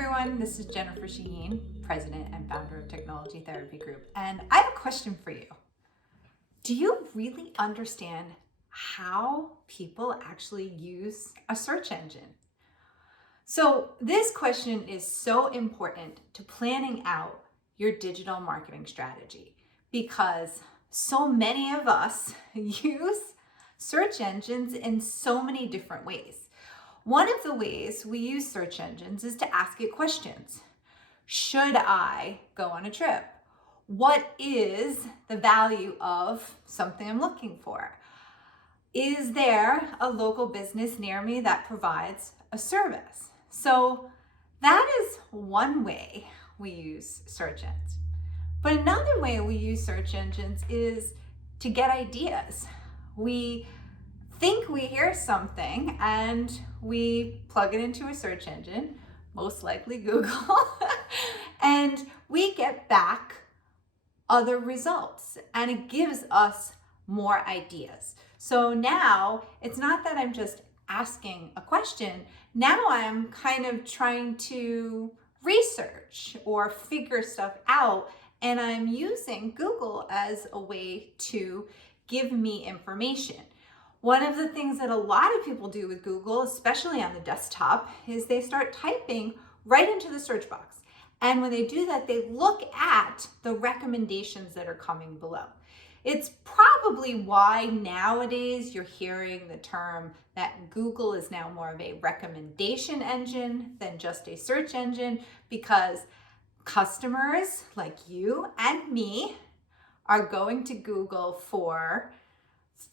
everyone, this is Jennifer Shaheen, President and Founder of Technology Therapy Group, and I have a question for you. Do you really understand how people actually use a search engine? So this question is so important to planning out your digital marketing strategy because so many of us use search engines in so many different ways. One of the ways we use search engines is to ask it questions. Should I go on a trip? What is the value of something I'm looking for? Is there a local business near me that provides a service? So that is one way we use search engines. But another way we use search engines is to get ideas. We think we hear something and we plug it into a search engine, most likely Google, and we get back other results and it gives us more ideas. So now it's not that I'm just asking a question, now I'm kind of trying to research or figure stuff out, and I'm using Google as a way to give me information. One of the things that a lot of people do with Google, especially on the desktop, is they start typing right into the search box. And when they do that, they look at the recommendations that are coming below. It's probably why nowadays you're hearing the term that Google is now more of a recommendation engine than just a search engine, because customers like you and me are going to Google for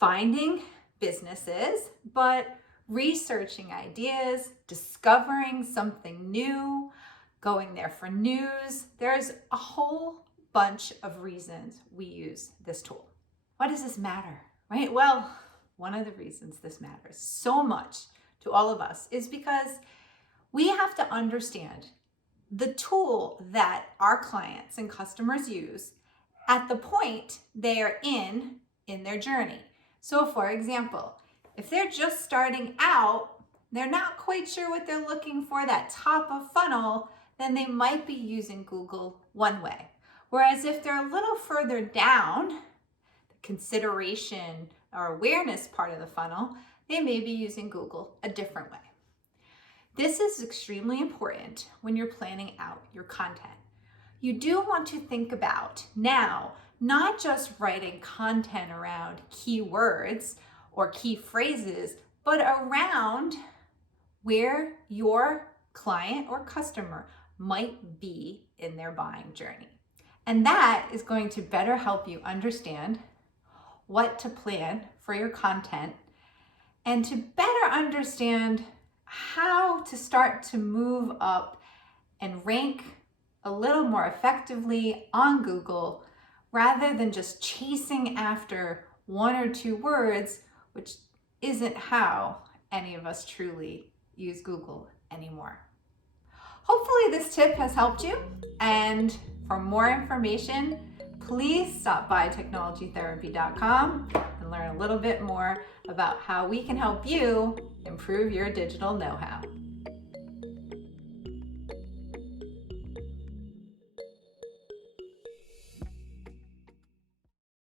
finding businesses, but researching ideas, discovering something new, going there for news. There's a whole bunch of reasons we use this tool. Why does this matter, right? Well, one of the reasons this matters so much to all of us is because we have to understand the tool that our clients and customers use at the point they are in their journey. So for example, if they're just starting out, they're not quite sure what they're looking for, that top of funnel, then they might be using Google one way. Whereas if they're a little further down, the consideration or awareness part of the funnel, they may be using Google a different way. This is extremely important when you're planning out your content. You do want to think about now, not just writing content around keywords or key phrases, but around where your client or customer might be in their buying journey. And that is going to better help you understand what to plan for your content and to better understand how to start to move up and rank a little more effectively on Google rather than just chasing after one or two words, which isn't how any of us truly use Google anymore. Hopefully this tip has helped you, and for more information, please stop by technologytherapy.com and learn a little bit more about how we can help you improve your digital know-how.